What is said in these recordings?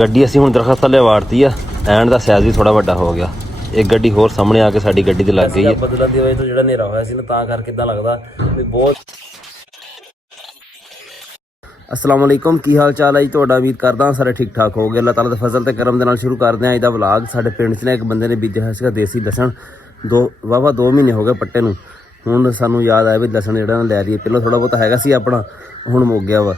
ਗੱਡੀ ਅਸੀਂ ਹੁਣ ਦਰਖਤ ਥੱਲੇ ਵਾੜਤੀ ਆ। ਐਂਡ ਦਾ ਸਾਈਜ਼ ਵੀ ਥੋੜਾ ਵੱਡਾ ਹੋ ਗਿਆ। ਇੱਕ ਗੱਡੀ ਹੋਰ ਸਾਹਮਣੇ ਆ ਕੇ ਸਾਡੀ ਗੱਡੀ ਤੇ ਲੱਗ ਗਈ ਹੈ। ਬਦਲਣ ਦੀ ਵਜ੍ਹਾ ਤੋਂ ਜਿਹੜਾ ਹਨੇਰਾ ਹੋਇਆ ਸੀ ਨਾ, ਤਾਂ ਕਰਕੇ ਇਦਾਂ ਲੱਗਦਾ ਵੀ ਬਹੁਤ। अस्सलाम वालेकुम, की हाल चाल है जी ਤੁਹਾਡਾ? उम्मीद करदा सारे ठीक ठाक हो गए। अल्लाह ताला दे फजल ते करम दे नाल शुरू करते हैं अज दा व्लॉग। साडे पिंड च ना एक बंदे ने बीजा है सीगा देसी लसन। वाहवा 2 महीने हो गए पट्टे नूं। हुण सानूं याद आया भी लसन जिहड़ा लै लईए। पहलों थोड़ा बहुत हैगा सी अपना, हुण मुक गया वा।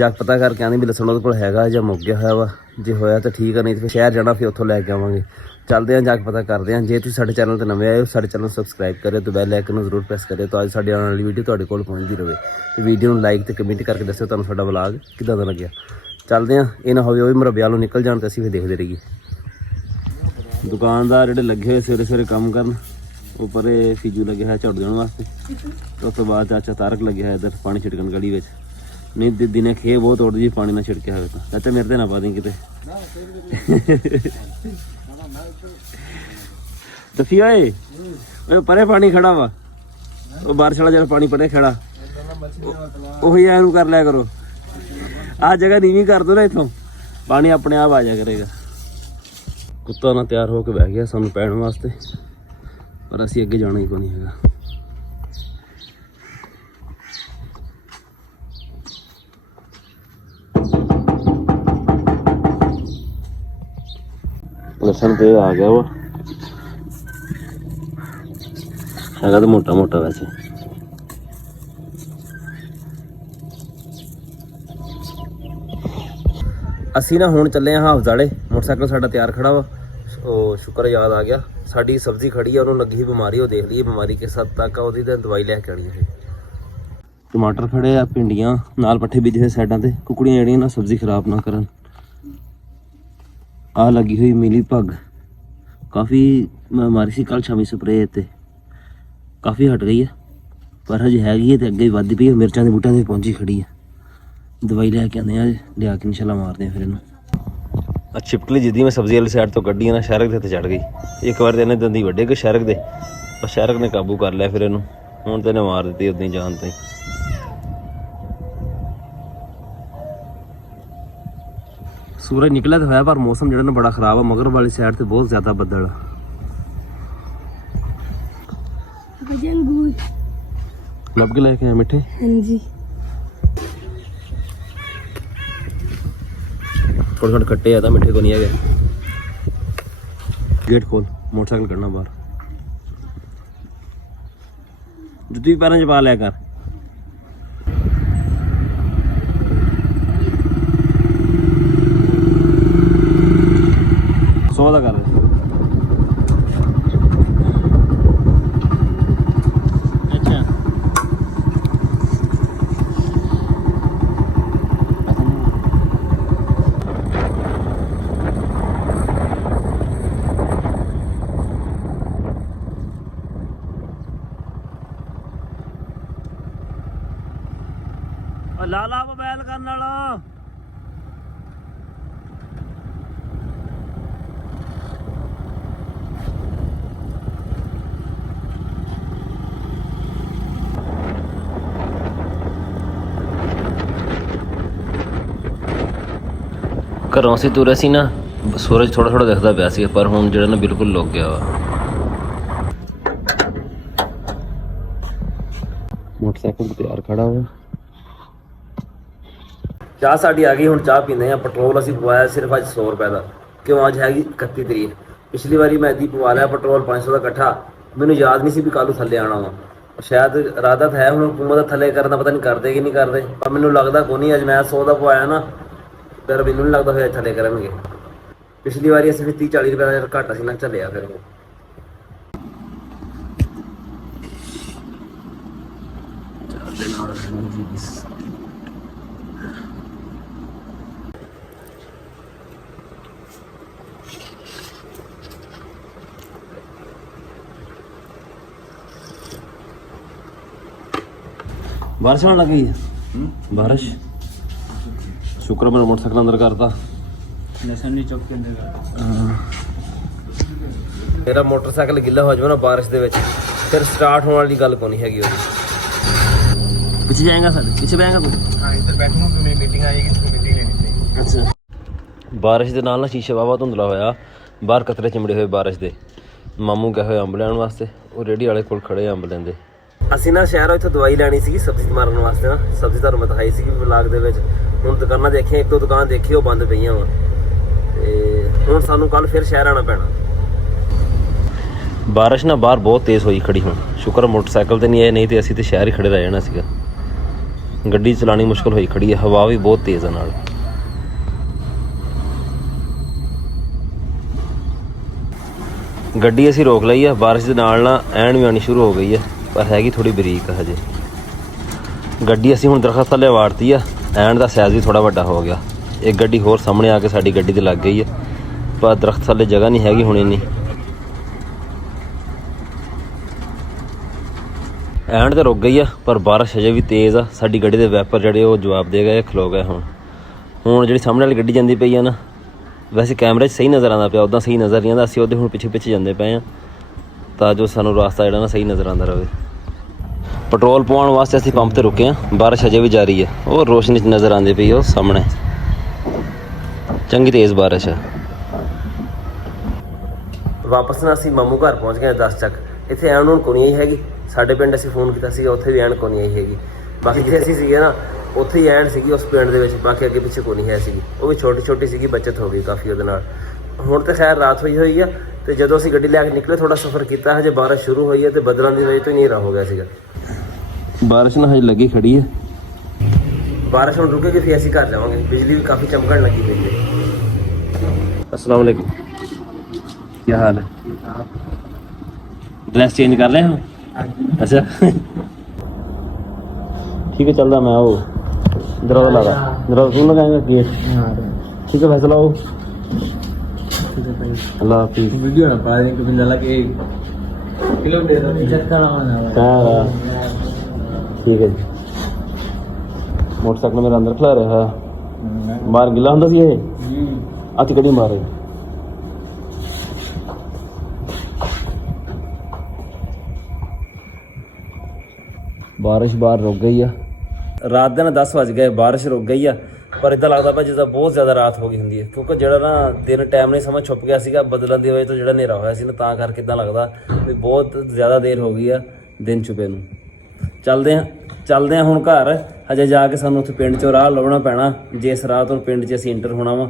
जाके पता करके आने भी लसन उहदे कोल हैगा जां मुक गया होया वा। जे होया तो ठीक है, नहीं तो फिर शहर जाना, फिर उत्थों लैके आवांगे। चलते हैं, जाके पता करते हैं। जे तुसीं साडे चैनल ते नवे आए हो, साडे चैनल सबसक्राइब करियो तो बैल आइकन नूं जरूर प्रेस करियो, तो अज साडी आने वाली वीडियो तुहाडे कोल पहुंचदी रहे। तो वीडियो नूं लाइक ते कमेंट करके दस्सियो तुहानूं साडा व्लॉग किदां दा लग्गिया। चलते हैं, ये ना होवे ओही मरब्बे वालों निकल जाण ते असीं फिर देखदे रहिए। दुकानदार जिहड़े लगे होए सवेरे सवेरे काम करन, उपर फीजू लगे है झाड़ू देने वास्ते। उस तो बाद चाचा तारक लगे है इधर पानी छिड़कन गली में। नहीं दिने खे बहुत उड़दी जी, पानी ना छिड़के हो। चाचा मेरे ते ना पा दी किते दफी ओए परे पानी खड़ा वा, वो बारिश वाला जरा पानी परे खड़ा, वही ऐनू कर लिया करो। आ जगह नीवी कर दो ना, इथों पानी अपने आप आ जाया करेगा। कुत्ता ना तैयार होकर बह गया सानू पैण वास्ते, पर असीं अगे जाना ही कोई नहीं हैगा। लसन पे आ गया वो हैगा तो मोटा मोटा वैसे। असी ना हुण चले हाफ जाड़े, मोटरसाइकिल साडा तैयार खड़ा वा। शुक्र याद आ गया, साडी सब्जी खड़ी है, उन्होंने लगी ही बीमारी, वो देख लीए बीमारी किस हद तक है, उसदी दवाई लैके आनी है। टमाटर खड़े आ, भिंडियां नाल पट्ठे बीजे हुए साइडां ते, कुकड़ियां जिहड़ियां ना सब्जी खराब ना करन। आ लगी हुई मिली भग, काफ़ी मारी सी कल शामी स्प्रे ते, काफ़ी हट गई है, पर हजे हैगी है तो अगे भी वधदी पई है। मिर्चां दे बूटियां ते पहुंची खड़ी है, दवाई लैके आने लिया के इंशाल्लाह मारते हैं फिर इन्हूं। छिपकली जिद्दी मैं सब्जी वाली साइड तो कड्डी ना, शैरक दे चढ़ गई। एक बार तो इन्हें दंदी वड्डे के शैरक दे, पर शैरक ने काबू कर लिया फिर इन्हूं। हुण तो इन्हें मार दी उदां ही जान ते। सूरज निकला तो है, पर मौसम जो ना बड़ा खराब है। मगरब वाली साइड से बहुत ज्यादा बदल है। लब के लेके आए मिठे? हाँ जी, थोड़े थोड़े खट्टे आता, मिठे को नहीं है। गेट खोल, मोटरसाइकिल करना बाहर, जुत्ती पैरों च पा लिया कर। सौ दा कर लाला मोबाइल करने वाला। घरों से तुरे सी ना, सूरज थोड़ा थोड़ा दिखता पाया सी, पर हुण जिहड़ा ना बिल्कुल लुक गया वा। मोटरसाइकिल तैयार खड़ा हुआ। चाह साड़ी आ गई, हुण चाह पींदे हैं। पेट्रोल असीं पवाया सिर्फ अज 100 रुपए का, क्यों अज हैगी 31 तरीक। पिछली बारी मैं इदां पवा लिया पेट्रोल 500 का इकट्ठा, मैनूं याद नहीं सी भी कल थल्ले आना वा। शायद इरादा है हुण हुकूमत दा थल्ले करना, पता नहीं करदे कि नहीं करदे, पर मैनूं लगदा कोई नहीं। अज मैं 100 का पवाया ना, फिर मैनूं नहीं लगदा फिर थल्ले करनगे। पिछली बारी असीं 30-40 रुपए का घाटा सी ना झल्लिया फिर। बारिश आने लगी है, बारिश। शुक्र मेरा मोटरसाइकिल अंदर करता, चौक के अंदर मेरा मोटरसाइकिल गिला हो जाए ना बारिश दे विच, फिर स्टार्ट होने वाली गल कोई हैगी। पीछे जाएगा सर, पीछे बैठेगा तू? हाँ इधर बैठूंगा, तो मेरी मीटिंग आएगी, तो मीटिंग लेनी चाहिए। अच्छा ਬਾਰਿਸ਼ ਦੇ ਨਾਲ ਨਾ ਸ਼ੀਸ਼ਾ ਵਾਵਾ ਧੁੰਦਲਾ ਹੋਇਆ, ਬਾਹਰ ਕਤਰੇ ਚਿਮੜੇ ਹੋਏ ਬਾਰਿਸ਼ ਦੇ। ਮਾਮੂ ਗਏ ਹੋਏ ਅੰਬ ਲੈਣ ਵਾਸਤੇ, ਉਹ ਰੇਹੜੀ ਵਾਲੇ ਕੋਲ ਖੜੇ ਅੰਬ ਲੈਂਦੇ। ਅਸੀਂ ਨਾ ਸ਼ਹਿਰੋਂ ਇੱਥੋਂ ਦਵਾਈ ਲੈਣੀ ਸੀਗੀ ਸਬਜ਼ੀ ਮਾਰਨ ਵਾਸਤੇ ਨਾ, ਸਬਜ਼ੀ ਤੁਹਾਨੂੰ ਮੈਂ ਦਿਖਾਈ ਸੀਗੀ ਵਲੌਗ ਦੇ ਵਿੱਚ। ਹੁਣ ਦੁਕਾਨਾਂ ਦੇਖੀਆਂ, ਇੱਕ ਦੋ ਦੁਕਾਨ ਦੇਖੀ ਉਹ ਬੰਦ ਪਈਆਂ ਵਾ, ਤੇ ਹੁਣ ਸਾਨੂੰ ਕੱਲ ਫਿਰ ਸ਼ਹਿਰ ਆਉਣਾ ਪੈਣਾ। ਬਾਰਿਸ਼ ਨਾ ਬਾਹਰ ਬਹੁਤ ਤੇਜ਼ ਹੋਈ ਖੜੀ। ਹੁਣ ਸ਼ੁਕਰ ਮੋਟਰਸਾਈਕਲ ਤੇ ਨਹੀਂ ਆਏ, ਨਹੀਂ ਤੇ ਅਸੀਂ ਤੇ ਸ਼ਹਿਰ ਹੀ ਖੜੇ ਰਹਿ ਜਾਣਾ ਸੀਗਾ। ਗੱਡੀ ਚਲਾਉਣੀ ਮੁਸ਼ਕਲ ਹੋਈ ਖੜੀ ਹੈ, ਹਵਾ ਵੀ ਬਹੁਤ ਤੇਜ਼ ਆ ਨਾਲ। ਗੱਡੀ ਅਸੀਂ ਰੋਕ ਲਈ ਆ, ਬਾਰਿਸ਼ ਦੇ ਨਾਲ ਨਾ ਐਨ ਵੀ ਆਉਣੀ ਸ਼ੁਰੂ ਹੋ ਗਈ ਹੈ, ਪਰ ਹੈਗੀ ਥੋੜੀ ਬਰੀਕ ਆ ਹਜੇ। ਗੱਡੀ ਅਸੀਂ ਹੁਣ ਦਰਖਤ ਥੱਲੇ ਵਾੜਤੀ ਆ, ਐਨ ਦਾ ਸਾਈਜ਼ ਵੀ ਥੋੜਾ ਵੱਡਾ ਹੋ ਗਿਆ। ਇੱਕ ਗੱਡੀ ਹੋਰ ਸਾਹਮਣੇ ਆ ਕੇ ਸਾਡੀ ਗੱਡੀ ਤੇ ਲੱਗ ਗਈ ਹੈ, ਪਰ ਦਰਖਤ ਥੱਲੇ ਜਗ੍ਹਾ ਨਹੀਂ ਹੈਗੀ ਹੁਣ ਇੰਨੀ। ਐਂਡ ਤੇ ਰੁਕ ਗਈ ਆ, ਪਰ ਬਾਰਿਸ਼ ਹਜੇ ਵੀ ਤੇਜ਼ ਆ। ਸਾਡੀ ਗੱਡੀ ਦੇ ਵੈਪਰ ਜਿਹੜੇ ਉਹ ਜਵਾਬ ਦੇ ਗਏ, ਖਲੋ ਗਏ। ਹੁਣ ਜਿਹੜੀ ਸਾਹਮਣੇ ਵਾਲੀ ਗੱਡੀ ਜਾਂਦੀ ਪਈ ਆ ਨਾ, ਵੈਸੇ ਕੈਮਰੇ 'ਚ ਸਹੀ ਨਜ਼ਰ ਆਉਂਦਾ ਪਿਆ, ਉੱਦਾਂ ਸਹੀ ਨਜ਼ਰ ਨਹੀਂ ਆਉਂਦਾ। ਅਸੀਂ ਉਹਦੇ ਹੁਣ ਪਿੱਛੇ ਜਾਂਦੇ ਪਏ ਹਾਂ, ਤਾਂ ਜੋ ਸਾਨੂੰ ਰਾਸਤਾ ਜਿਹੜਾ ਨਾ ਸਹੀ ਨਜ਼ਰ ਆਉਂਦਾ ਰਹੇ। ਪੈਟਰੋਲ ਪਵਾਉਣ ਵਾਸਤੇ ਅਸੀਂ ਪੰਪ ਤੇ ਰੁਕੇ ਹਾਂ। ਬਾਰਿਸ਼ ਹਜੇ ਵੀ ਜਾਰੀ ਹੈ, ਉਹ ਰੋਸ਼ਨੀ 'ਚ ਨਜ਼ਰ ਆਉਂਦੀ ਪਈ ਉਹ ਸਾਹਮਣੇ, ਚੰਗੀ ਤੇਜ਼ ਬਾਰਿਸ਼ ਹੈ। ਵਾਪਸ ਨਾ ਅਸੀਂ ਮਾਮੂ ਘਰ ਪਹੁੰਚ ਗਏ 10 ਚੱਕ। ਇੱਥੇ ਐਨ ਹੁਣ ਕੋਈ ਨਹੀਂ ਹੈਗੀ। ਸਾਡੇ ਪਿੰਡ ਅਸੀਂ ਫੋਨ ਕੀਤਾ ਸੀਗਾ, ਉੱਥੇ ਵੀ ਐਨ ਕੋਈ ਨਹੀਂ ਹੈਗੀ। ਬਾਕੀ ਜਿੱਥੇ ਅਸੀਂ ਸੀਗੇ ਨਾ, ਉੱਥੇ ਹੀ ਐਨ ਸੀਗੀ ਉਸ ਪਿੰਡ ਦੇ ਵਿੱਚ, ਬਾਕੀ ਅੱਗੇ ਪਿੱਛੇ ਕੋਈ ਨਹੀਂ ਹੈ ਸੀਗੀ। ਉਹ ਵੀ ਛੋਟੀ ਸੀਗੀ, ਬੱਚਤ ਹੋ ਗਈ ਕਾਫੀ ਉਹਦੇ ਨਾਲ। ਹੁਣ ਤਾਂ ਖੈਰ ਰਾਤ ਹੋਈ ਆ, ਤੇ ਜਦੋਂ ਅਸੀਂ ਗੱਡੀ ਲੈ ਕੇ ਨਿਕਲੇ ਥੋੜਾ ਸਫ਼ਰ ਕੀਤਾ, ਹਜੇ ਬਾਰਿਸ਼ ਸ਼ੁਰੂ ਹੋਈ ਹੈ ਤੇ ਬੱਦਲਾਂ ਦੀ ਵਜ੍ਹਾ ਤੋਂ ਹਨੇਰਾ ਹੋ ਗਿਆ ਸੀਗਾ। ਬਾਰਿਸ਼ ਨਾ ਹਜੇ ਲੱਗੀ ਖੜੀ ਹੈ। ਬਾਰਿਸ਼ ਹੁਣ ਰੁਕੇਗੀ ਫਿਰ ਅਸੀਂ ਘਰ ਜਾਵਾਂਗੇ। ਬਿਜਲੀ ਵੀ ਕਾਫੀ ਚਮਕਣ ਲੱਗੀ ਪਈ ਹੈ। अस्सलाम वालेकुम, क्या हाल है? ड्रेस चेंज कर रहे हो? अच्छा ठीक है, चल रहा मैं। वो दरवाजा लगा, दरवाजा तुम लगाएंगे गेट? ठीक है फैसला हो। अल्लाह हाफिज़। वीडियो ना पा दें कि लगा के किलोमीटर हाँ ठीक है जी। मोटरसाइकिल मेरे अंदर खिला रहा है, बाहर गिला होंगे सी आती कड़ी मारे। ਬਾਰਿਸ਼ ਬਾਹਰ ਰੁਕ ਗਈ ਆ। ਰਾਤ ਦੇ ਨਾ 10 ਵਜ ਗਏ, ਬਾਰਿਸ਼ ਰੁਕ ਗਈ ਆ, ਪਰ ਇੱਦਾਂ ਲੱਗਦਾ ਪਿਆ ਜਿੱਦਾਂ ਬਹੁਤ ਜ਼ਿਆਦਾ ਰਾਤ ਹੋ ਗਈ ਹੁੰਦੀ ਹੈ, ਕਿਉਂਕਿ ਜਿਹੜਾ ਨਾ ਦਿਨ ਟਾਈਮ ਨਹੀਂ ਸਮਝ ਛੁਪ ਗਿਆ ਸੀਗਾ ਬਦਲਣ ਦੀ ਵਜ੍ਹਾ ਤੋਂ। ਜਿਹੜਾ ਹਨੇਰਾ ਹੋਇਆ ਸੀ ਨਾ, ਤਾਂ ਕਰਕੇ ਇੱਦਾਂ ਲੱਗਦਾ ਵੀ ਬਹੁਤ ਜ਼ਿਆਦਾ ਦੇਰ ਹੋ ਗਈ ਆ ਦਿਨ ਛੁਪੇ ਨੂੰ। ਚੱਲਦੇ ਹਾਂ ਹੁਣ ਘਰ। ਹਜੇ ਜਾ ਕੇ ਸਾਨੂੰ ਉੱਥੇ ਪਿੰਡ 'ਚੋਂ ਰਾਹ ਲੱਭਣਾ ਪੈਣਾ। ਜਿਸ ਰਾਹ ਤੋਂ ਪਿੰਡ 'ਚ ਅਸੀਂ ਇੰਟਰ ਹੋਣਾ ਵਾ,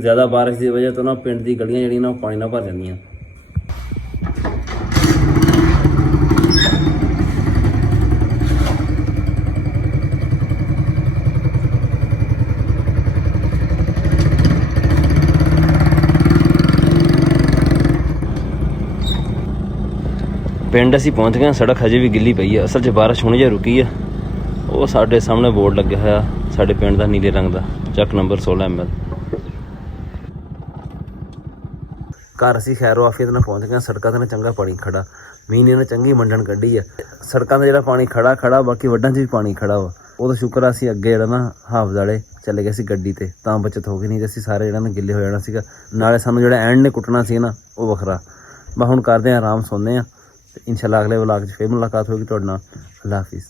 ਜ਼ਿਆਦਾ ਬਾਰਿਸ਼ ਦੀ ਵਜ੍ਹਾ ਤੋਂ ਨਾ ਪਿੰਡ ਦੀ ਗਲੀਆਂ ਜਿਹੜੀਆਂ ਨਾ ਉਹ ਪਾਣੀ ਨਾਲ ਭਰ ਜਾਂਦੀਆਂ। ਪਿੰਡ ਅਸੀਂ ਪਹੁੰਚ ਗਏ। ਸੜਕ ਹਜੇ ਵੀ ਗਿੱਲੀ ਪਈ ਆ, ਅਸਲ 'ਚ ਬਾਰਿਸ਼ ਹੁਣੇ ਜਿਹੀ ਰੁਕੀ ਆ। ਉਹ ਸਾਡੇ ਸਾਹਮਣੇ ਬੋਰਡ ਲੱਗਿਆ ਹੋਇਆ ਸਾਡੇ ਪਿੰਡ ਦਾ, ਨੀਲੇ ਰੰਗ ਦਾ, ਚੱਕ ਨੰਬਰ 16 ML। ਘਰ ਅਸੀਂ ਖੈਰੋ ਆਫੀਅਤ ਨਾਲ ਪਹੁੰਚ ਗਏ। ਸੜਕਾਂ 'ਤੇ ਨਾ ਚੰਗਾ ਪਾਣੀ ਖੜਾ, ਮੀਂਹ ਨੇ ਨਾ ਚੰਗੀ ਮੰਡਣ ਕੱਢੀ ਆ। ਸੜਕਾਂ 'ਤੇ ਜਿਹੜਾ ਪਾਣੀ ਖੜਾ ਬਾਕੀ ਵੱਡਾਂ 'ਚ ਵੀ ਪਾਣੀ ਖੜਾ ਵਾ। ਉਦੋਂ ਸ਼ੁਕਰ ਆ ਅਸੀਂ ਅੱਗੇ ਜਿਹੜਾ ਨਾ ਹਾਫ ਵਾਲੇ ਚਲੇ ਗਏ ਸੀ ਗੱਡੀ ਤੇ, ਤਾਂ ਬੱਚਤ ਹੋ ਗਈ, ਨਹੀਂ ਤੇ ਅਸੀਂ ਸਾਰੇ ਜਿਹੜਾ ਨਾ ਗਿੱਲੇ ਹੋ ਜਾਣਾ ਸੀਗਾ। ਨਾਲੇ ਸਾਨੂੰ ਜਿਹੜਾ ਐਂਡ ਨੇ ਕੁੱਟਣਾ ਸੀ ਨਾ ਉਹ ਵੱਖਰਾ। ਬਸ ਹੁਣ ਕਰਦੇ ਹਾਂ ਆਰਾਮ, ਸੌਂਦੇ ਹਾਂ, ਤੇ ਇੰਸ਼ਾਅੱਲਾ ਅਗਲੇ ਵਲੌਗ 'ਚ ਫਿਰ ਮੁਲਾਕਾਤ ਹੋਏਗੀ ਤੁਹਾਡੇ ਨਾਲ। ਅੱਲਾ ਹਾਫਿਜ਼।